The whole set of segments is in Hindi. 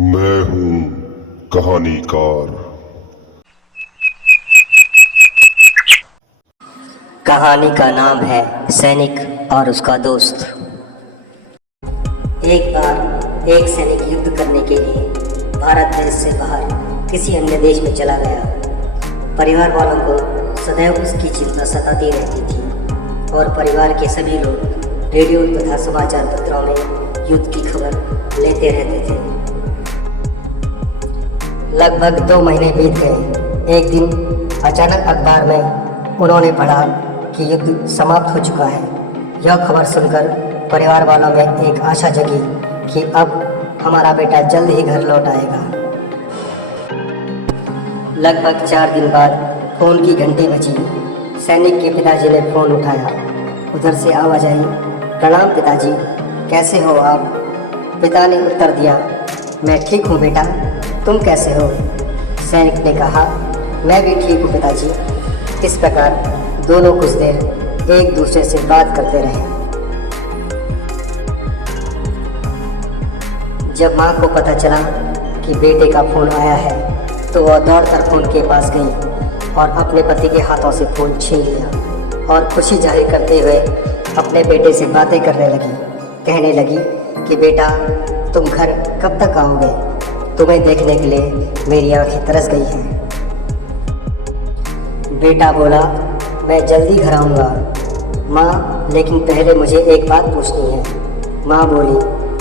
मैं हूँ कहानीकार। कहानी का नाम है सैनिक और उसका दोस्त। एक बार एक सैनिक युद्ध करने के लिए भारत देश से बाहर किसी अन्य देश में चला गया। परिवार वालों को सदैव उसकी चिंता सताती रहती थी और परिवार के सभी लोग रेडियो तथा समाचार पत्रों में युद्ध की खबर लेते रहते थे। लगभग 2 महीने बीत गए। एक दिन अचानक अखबार में उन्होंने पढ़ा कि युद्ध समाप्त हो चुका है। यह खबर सुनकर परिवार वालों में एक आशा जगी कि अब हमारा बेटा जल्द ही घर लौट आएगा। लगभग 4 दिन बाद फोन की घंटी बजी। सैनिक के पिताजी ने फोन उठाया। उधर से आवाज आई, प्रणाम पिताजी, कैसे हो आप? पिता ने उत्तर दिया, मैं ठीक हूँ बेटा, तुम कैसे हो? सैनिक ने कहा, मैं भी ठीक हूँ पिताजी। इस प्रकार दोनों कुछ देर एक दूसरे से बात करते रहे। जब माँ को पता चला कि बेटे का फोन आया है तो वह दौड़कर फोन के पास गई और अपने पति के हाथों से फोन छीन लिया और खुशी जाहिर करते हुए अपने बेटे से बातें करने लगी। कहने लगी कि बेटा, तुम घर कब तक आओगे? तुम्हें देखने के लिए मेरी आंखें तरस गई हैं। बेटा बोला, मैं जल्दी घर आऊँगा माँ, लेकिन पहले मुझे एक बात पूछनी है। माँ बोली,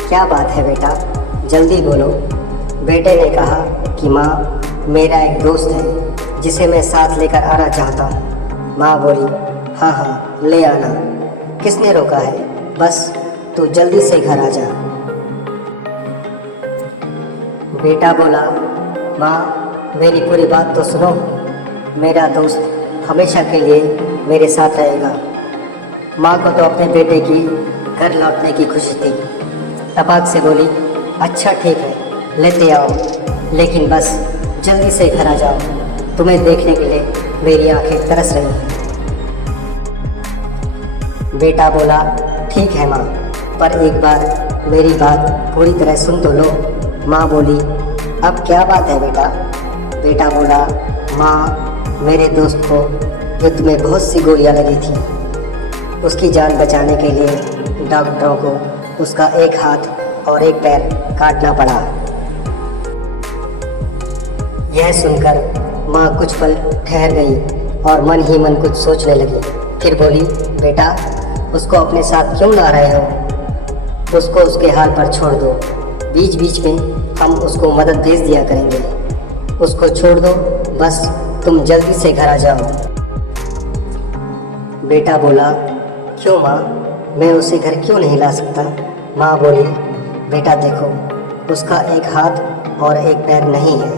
क्या बात है बेटा, जल्दी बोलो। बेटे ने कहा कि माँ, मेरा एक दोस्त है जिसे मैं साथ लेकर आना चाहता हूँ। माँ बोली, हाँ हाँ ले आना, किसने रोका है, बस तू जल्दी से घर आ जा। बेटा बोला, माँ मेरी पूरी बात तो सुनो, मेरा दोस्त हमेशा के लिए मेरे साथ रहेगा। माँ को तो अपने बेटे की घर लौटने की खुशी थी। टपाक से बोली, अच्छा ठीक है, लेते आओ, लेकिन बस जल्दी से घर आ जाओ, तुम्हें देखने के लिए मेरी आंखें तरस रही हैं। बेटा बोला, ठीक है माँ, पर एक बार मेरी बात पूरी तरह सुन तो लो। माँ बोली, अब क्या बात है बेटा? बेटा बोला, माँ मेरे दोस्त को युद्ध में बहुत सी गोलियां लगी थी। उसकी जान बचाने के लिए डॉक्टरों को उसका एक हाथ और एक पैर काटना पड़ा। यह सुनकर माँ कुछ पल ठहर गई और मन ही मन कुछ सोचने लगी। फिर बोली, बेटा उसको अपने साथ क्यों ला रहे हो? उसको उसके हाल पर छोड़ दो, बीच बीच में हम उसको मदद भेज दिया करेंगे। उसको छोड़ दो, बस तुम जल्दी से घर आ जाओ। बेटा बोला, क्यों माँ, मैं उसे घर क्यों नहीं ला सकता? माँ बोली, बेटा देखो, उसका एक हाथ और एक पैर नहीं है।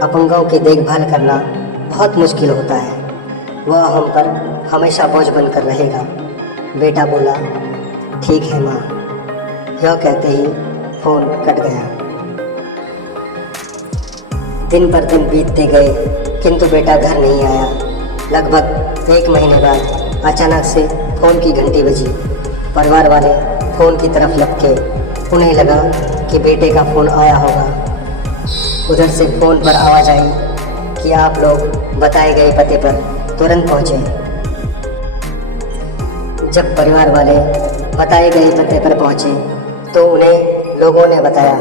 अपंगों की देखभाल करना बहुत मुश्किल होता है। वह हम पर हमेशा बोझ बनकर रहेगा। बेटा बोला, ठीक है माँ। यह कहते ही फोन कट गया। दिन पर दिन बीतते गए किंतु बेटा घर नहीं आया। लगभग 1 महीने बाद अचानक से फ़ोन की घंटी बजी। परिवार वाले फ़ोन की तरफ लपके। उन्हें लगा कि बेटे का फ़ोन आया होगा। उधर से फ़ोन पर आवाज़ आई कि आप लोग बताए गए पते पर तुरंत पहुँचे। जब परिवार वाले बताए गए पते पर पहुँचे तो उन्हें लोगों ने बताया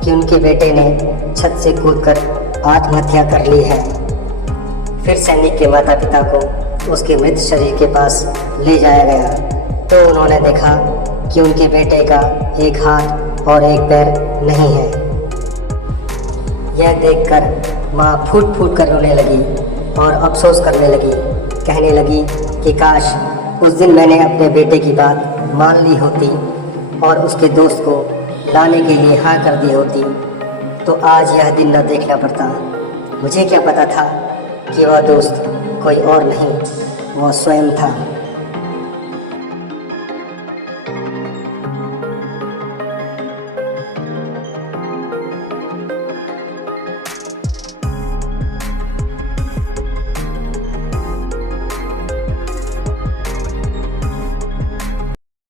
कि उनके बेटे ने छत से कूदकर आत्महत्या कर ली है। फिर सैनिक के माता पिता को उसके मृत शरीर के पास ले जाया गया तो उन्होंने देखा कि उनके बेटे का एक हाथ और एक पैर नहीं है। यह देखकर माँ फूट फूट कर रोने लगी और अफसोस करने लगी। कहने लगी कि काश उस दिन मैंने अपने बेटे की बात मान ली होती और उसके दोस्त को लाने के लिए हाँ कर दी होती तो आज यह दिन न देखना पड़ता। मुझे क्या पता था कि वह दोस्त कोई और नहीं, वह स्वयं था।